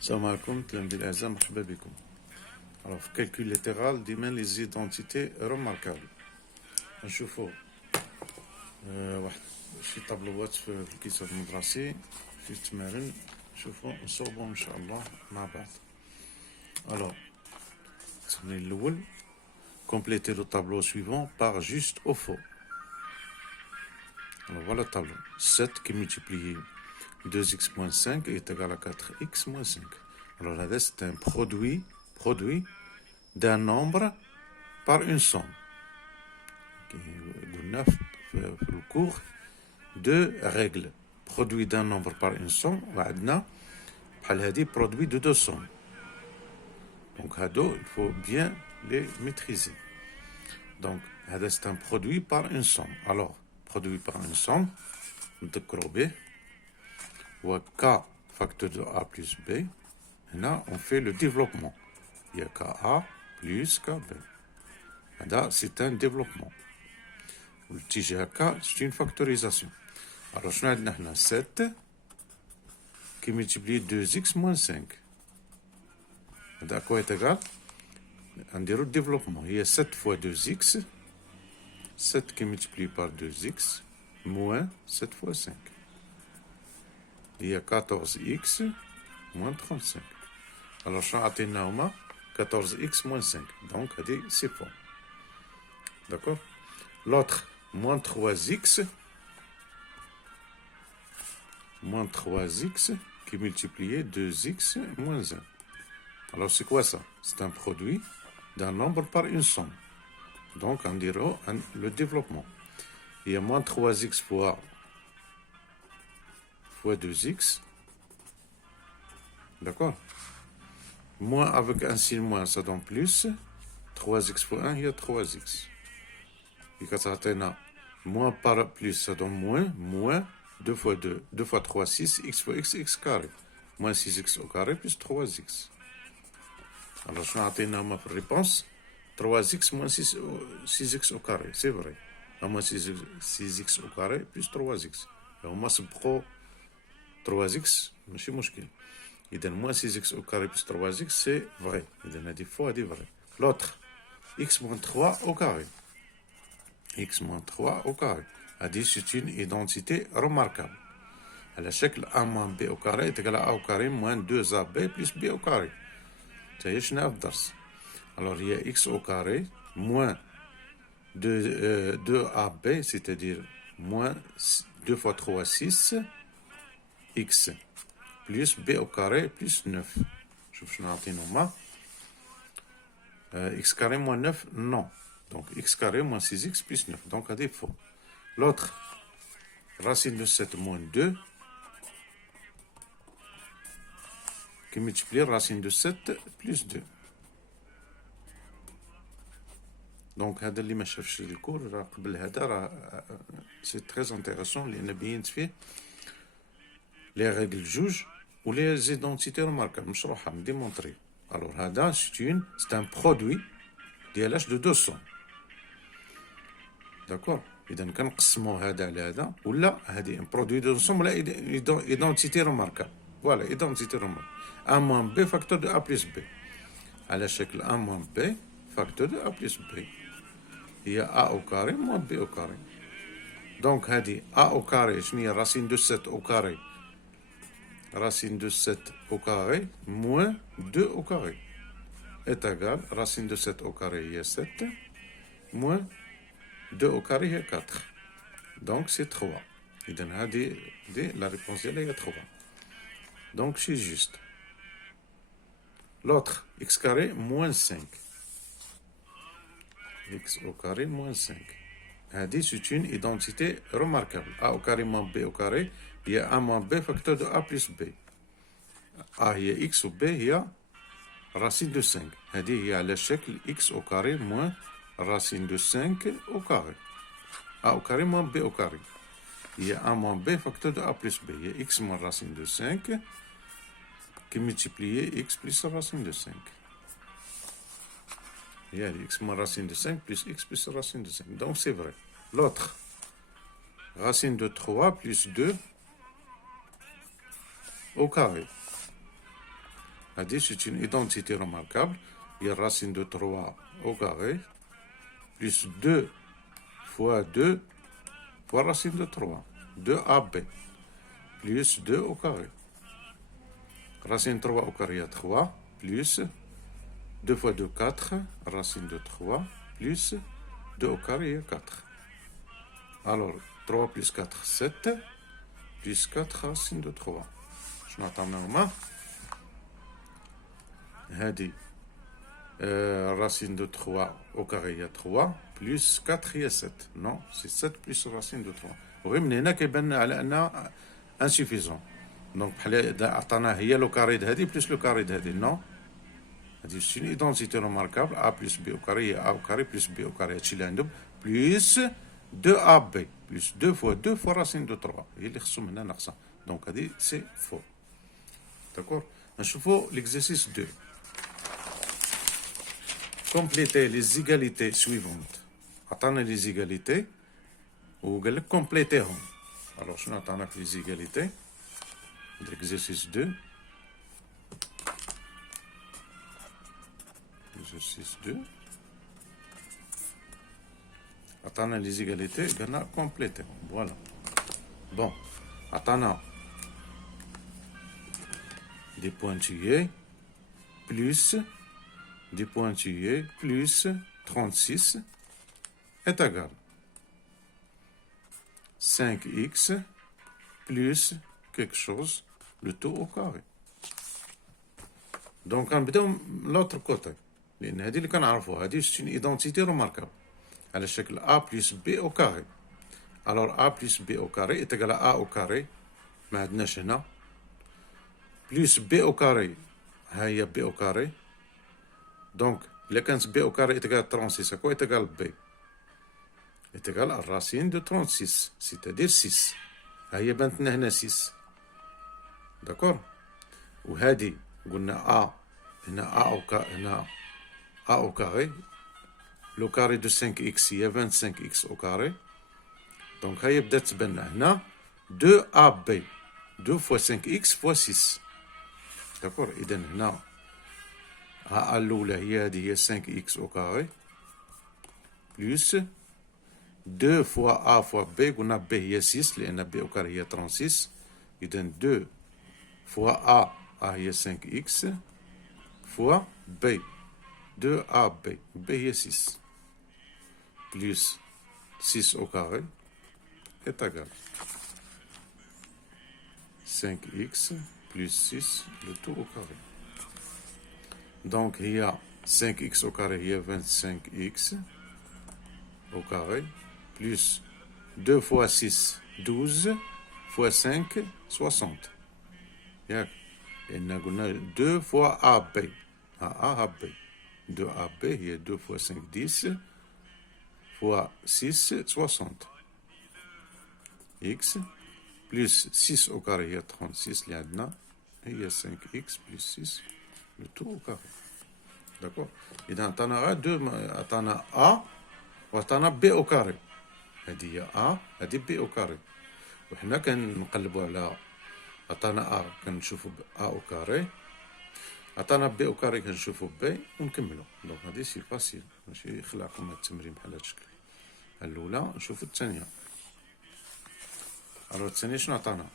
السلام عليكم تلاميذي الأعزاء، مرحبا بكم. Alors, في calcul latéral ديما لي زيدونتيتي روماركابل. نشوفوا واحد شي طابلوات في الكتاب المدرسي في التمارين، نشوفوا نصوبوا إن شاء الله مع بعض. Alors, التمرين الأول: complétez le tableau suivant par juste ou faux. Alors voilà le tableau. 7 qui multiplié 2x moins 5 est égal à 4x moins 5. Alors là, c'est un produit d'un nombre par une somme. قلنا في الكور deux règles. Produit d'un nombre par une somme. وعندنا بحال هادي produit de deux sommes. Donc هادو il faut bien les maîtriser. Donc هذا c'est un produit par une somme. Alors produit par une somme, نذكروا به هو K facteur de A plus B. Là, on fait le développement. Il y a KA plus KB. Là, c'est un développement. Le TGAK, c'est une factorisation. Alors, je vais 7 qui multiplie 2x moins 5. À quoi est égal? On dirait le développement. Il y a 7 fois 2x. 7 qui multiplie par 2x moins 7 fois 5. Il y a 14x moins 35. Alors, je vais 14x moins 5. Donc, c'est faux. D'accord? L'autre, moins 3x. Moins 3x qui multiplié 2x moins 1. Alors, c'est quoi ça? C'est un produit d'un nombre par une somme. Donc, on dira le développement. Il y a moins 3x fois 2x. D'accord? Moins avec un signe moins, ça donne plus. 3x fois 1, il y a 3x. Et quand ça atteint moins par plus, ça donne moins. Moins 2 fois 2. 2 fois 3, 6. X fois x, x carré. Moins 6x au carré plus 3x. Alors, je vais atteindre ma réponse. 3x moins 6x au carré. C'est vrai. Moins 6x au carré plus 3x. Alors, moi, c'est pour 3x, ماشي مشكل. إذا moins 6x au carré plus 3x, c'est vrai. إذا هذه faux, هذه vrai. L'autre, x moins 3 au carré. x moins 3 au carré. هذه c'est une identité remarquable. على شكل a moins b au carré est égal à a au carré moins 2ab plus b au carré. هي شنو الدرس؟ Alors il y a x au carré moins 2ab, c'est-à-dire moins 2 fois 3, 6 x plus b au carré plus 9. شوف شنو عطينا هما. x carré moins 9, non. Donc x carré moins 6x plus 9. Donc هذه faux. L'autre, racine de 7 moins 2 qui multiplie racine de 7 plus 2. Donc هذا اللي ما شافش الكور راه قبل هذا راه سي تري انتريسون لان بينت فيه لي ريغل جوج و لي زيدونتيتي رماركابل مشروحه مديمونطري. الوغ هذا سي ان برودوي ديال اش دو 200. داكور؟ اذا كنقسموا هذا على هذا ولا هذه ان برودوي دو 200 ولا ايدونتيتي رماركابل. فوالا ايدونتيتي رماركابل. ا موان بي فاكتور دو ا بلس بي على شكل ا موان بي فاكتور دو ا بلس بي هي ا او كاري موان بي او كاري. دونك هذه ا او كاري شنو هي راسين دو 7 او كاري. Racine de 7 au carré moins 2 au carré est égal racine de 7 au carré, il y a 7, moins 2 au carré, il y a 4. Donc c'est 3. Et donc la réponse il y a 3. Donc c'est juste. L'autre, x carré moins 5. X au carré moins 5. C'est une identité remarquable. A au carré moins b au carré, il y a a moins b facteur de a plus b. A il y a x ou b, il y a racine de 5. Il y a le شكل x au carré moins racine de 5 au carré. A au carré moins b au carré. Il y a a moins b facteur de a plus b. Il y a x moins racine de 5 qui multiplie x plus racine de 5. Il y a x moins racine de 5 plus x plus racine de 5. Donc c'est vrai. L'autre, racine de 3 plus 2 au carré. c'est une identité remarquable. Il y a racine de 3 au carré plus 2 fois 2 fois racine de 3. 2ab plus 2 au carré. Racine de 3 au carré, il y a 3 plus 2 fois 2, 4. Racine de 3 plus 2 au carré, il y a 4. Alors, 3 plus 4, 7. Plus 4 racine de 3. Je n'attends pas. هذه racine de 3 au carré, il y a 3 plus 4 il y a 7. Non, c'est 7 plus racine de 3. وغير من هنا كيبان على انها insuffisant. Donc بحال عطانا هي لو كاري د هذه بلس لو كاري د هذه. Non, هذه c'est une identité remarquable. A plus B au carré, il y a A au carré plus B au carré. هادشي اللي عندهم plus 2AB plus 2 fois 2 fois racine de 3. هي اللي خصهم هنا ناقصه. Donc هذه c'est faux. D'accord. نشوفوا l'exercice 2. Complétez les égalités suivantes. عطانا les égalités وقال لك complétez-هم. Alors شنو عطانا في les égalités l'exercice 2. Exercice 2. عطانا les égalités قالنا complétez-هم. Voilà. Bon. عطانا des pointillés plus des pointillés plus 36 est égal 5x plus quelque chose, le tout au carré. Donc غنبداو من l'autre côté لأن هذه اللي كنعرفوها. هذه c'est une identité remarquable على شكل a plus b au carré. Alors a plus b au carré est égal à a au carré. ما عندناش هنا plus b au carré. ها هي b au carré. Donc, إلا كانت b au carré est égal à 36, à quoi est égal b? Est égal à racine de 36, c'est-à-dire 6. ها هي بانت لنا هنا 6. D'accord. وهذه قلنا a هنا a au carré هنا a au carré. Le carré de 5x هي 25x au carré. Donc ها هي بدات تبان لنا هنا 2ab 2 fois 5x fois 6. D'accord. إذا هنا A الأولى هي هذه هي 5x au carré plus 2 fois A fois B. قلنا B هي 6 لأن B au carré هي 36. إذا 2 fois A هي 5x fois B 2AB. B هي 6 plus 6 au carré est égal 5x plus 6 le tout au carré. Donc, il y a 5x au carré, il y a 25x au carré, plus 2 fois 6, 12, fois 5, 60. Et on a 2 fois AB. AB. 2AB, il y a 2 fois 5, 10, fois 6, 60. X, plus 6 au carré, il y a 36, il y a 5x plus 6. Le tout au carré. D'accord. إذا عطانا deux عطانا A وعطانا B au carré. هذه هي A هذه B au carré. وحنا كنقلبوا على عطانا A كنشوفوا A au carré. عطانا B au carré كنشوفوا B ونكملوا. دونك هذه سي فاسيل ماشي يخلعكم هذا التمرين بحال هذا الشكل. الأولى نشوفوا الثانية. الو الثانية شنو عطانا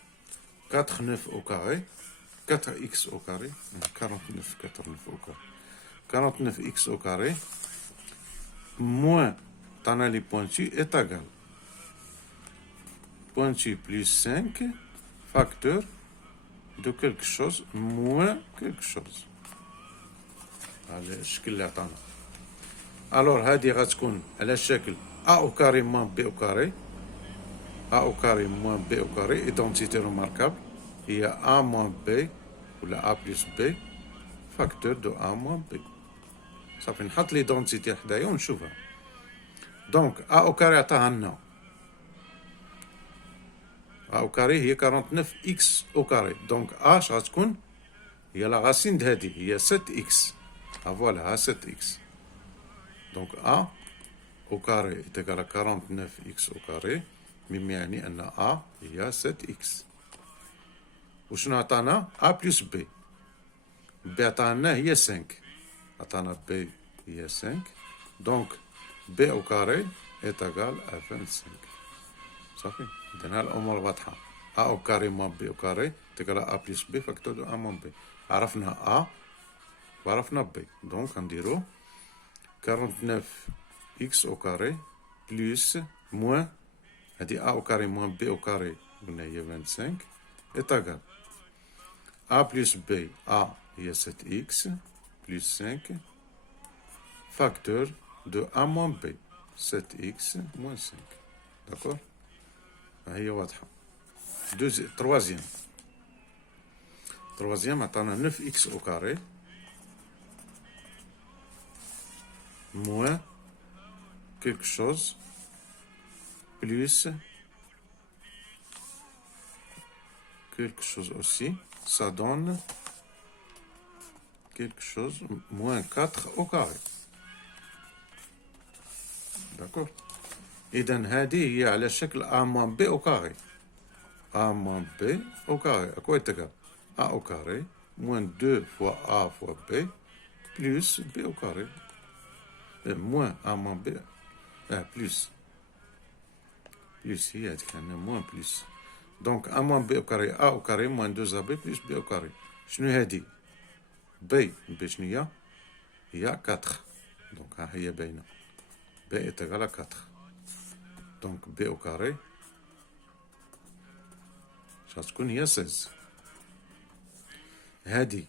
4 9 au carré 4x au carré, 49 au carré. 49x au carré, moins, t'en as les pointus, est égal. Pointu plus 5, facteur de quelque chose, moins quelque chose. Allez, الشكل اللي عطانا. Alors, هذه غتكون على شكل a au carré moins b au carré. A au carré moins b au carré, identité remarquable. Il y a A moins B, ou la A plus B, facteur de A moins B. Ça fait نحط l'identité حدايا ونشوفها. Donc, A au carré عطاها لنا. A au carré هي 49x au carré. Donc, A اش غتكون؟ هي la racine de هذه هي 7x. Ah voilà, 7x. Donc, A au carré est égal à 49x au carré. مما يعني أن A هي 7x. وشنو عطانا؟ A plus B. B عطانا هي 5 عطانا B هي 5 donc B au carré est égal à 25 صافي إذن الأمور واضحة A au carré moins B au carré est égal à A plus B facteur de A moins B عرفنا A وعرفنا B donc نديرو 49x au carré plus moins هادي A au carré moins B au carré قلنا هي 25 est égal A plus B A هي 7x plus 5 facteur de A moins B 7x moins 5 d'accord هي واضحة troisième عطانا 9x au carré moins quelque chose plus quelque chose aussi ça donne quelque chose moins 4 au carré d'accord إذن هذه هي على شكل A moins B au carré A moins B au carré à quoi est égal A au carré moins 2 fois A fois B plus B au carré moins A moins B plus هي هذيك عندنا moins plus donc A moins B au carré A au carré moins 2AB plus B au carré شنو هذه B شنو هي 4 donc ها هي باينة B est égal à 4 donc B au carré شغتكون هي 16 هادي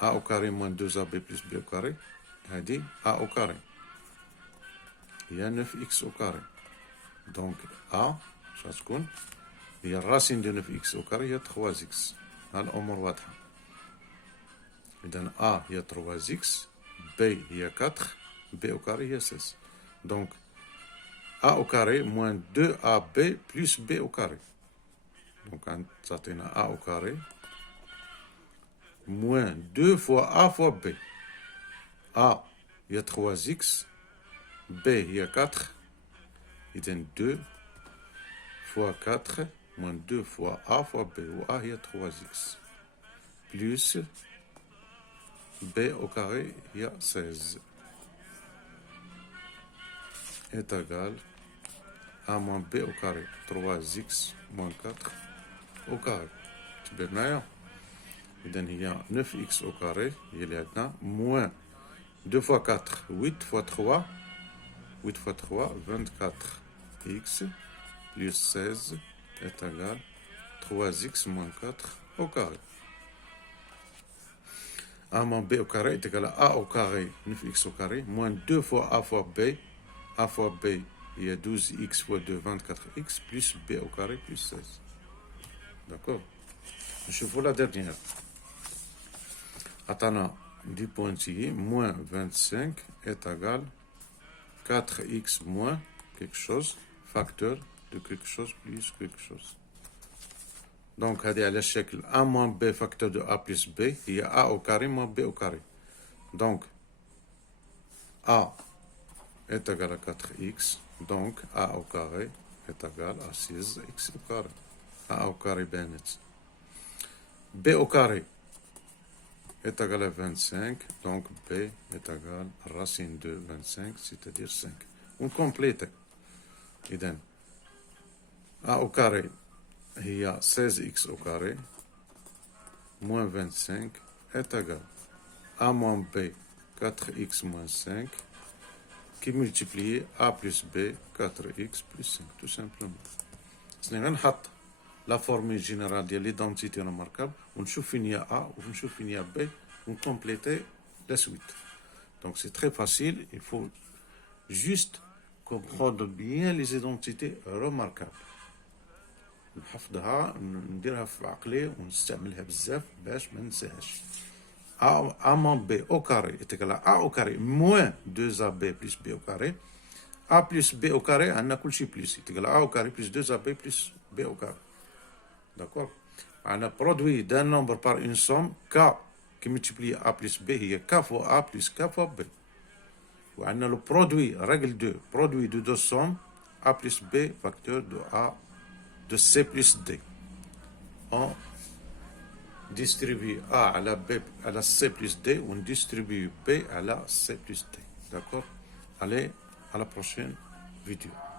A au carré moins 2AB plus B au carré هادي A au carré هي 9x au carré donc A شغتكون هي الراسين دو 9x au carré هي 3x ها الأمور واضحة إذن A هي 3x B هي 4 B au carré هي 16 donc A au carré moins 2AB plus B au carré donc تعطينا A au carré moins 2 fois A fois B A هي 3x B هي 4 إذن 2 fois 4 moins 2 fois A fois B ou A هي 3x plus B au carré هي 16 est égal A moins B au carré 3x moins 4 au carré تبعنا إذن هي 9x au carré هي اللي عندنا moins 2 fois 4 8 fois 3 8 fois 3 24x plus 16 est égal 3x moins 4 au carré A moins B au carré est égal à A au carré 9x au carré moins 2 fois A fois B A fois B il y a 12x fois 2 24x plus B au carré plus 16 d'accord je vous la dernière عطانا du pointillé moins 25 est égal 4x moins quelque chose facteur de quelque chose plus quelque chose donc هذه على الشكل A moins B facteur de A plus B هي A au carré moins B au carré donc A est égal à 4x donc A au carré est égal à 6x au carré A au carré بانت B au carré est égal à 25 donc B est égal à racine de 25 c'est-à-dire 5 on complète إذن A au carré هي 16x au carré moins 25 est égal A moins B 4x moins 5 qui multiplie A plus B 4x plus 5 tout simplement سني غنحط la formule générale ديال l'identité remarquable ونشوف فين هي A ونشوف فين هي B ونcompléter la suite donc c'est très facile il faut juste comprendre bien les identités remarquables نحفظها نديرها في عقلي ونستعملها بزاف باش ما ننساهاش A moins B au carré est égal à A au carré moins 2AB plus B au carré A plus B au carré عندنا كلشي plus est égal à A au carré plus 2AB plus B au carré d'accord عندنا produit d'un nombre par une somme K qui multiplie A plus B هي K fois A plus K fois B وعندنا le produit règle 2 produit de deux sommes A plus B facteur de A de C plus D distribue A à la C plus D, on distribue B à la C plus D. D'accord? Allez, à la prochaine vidéo.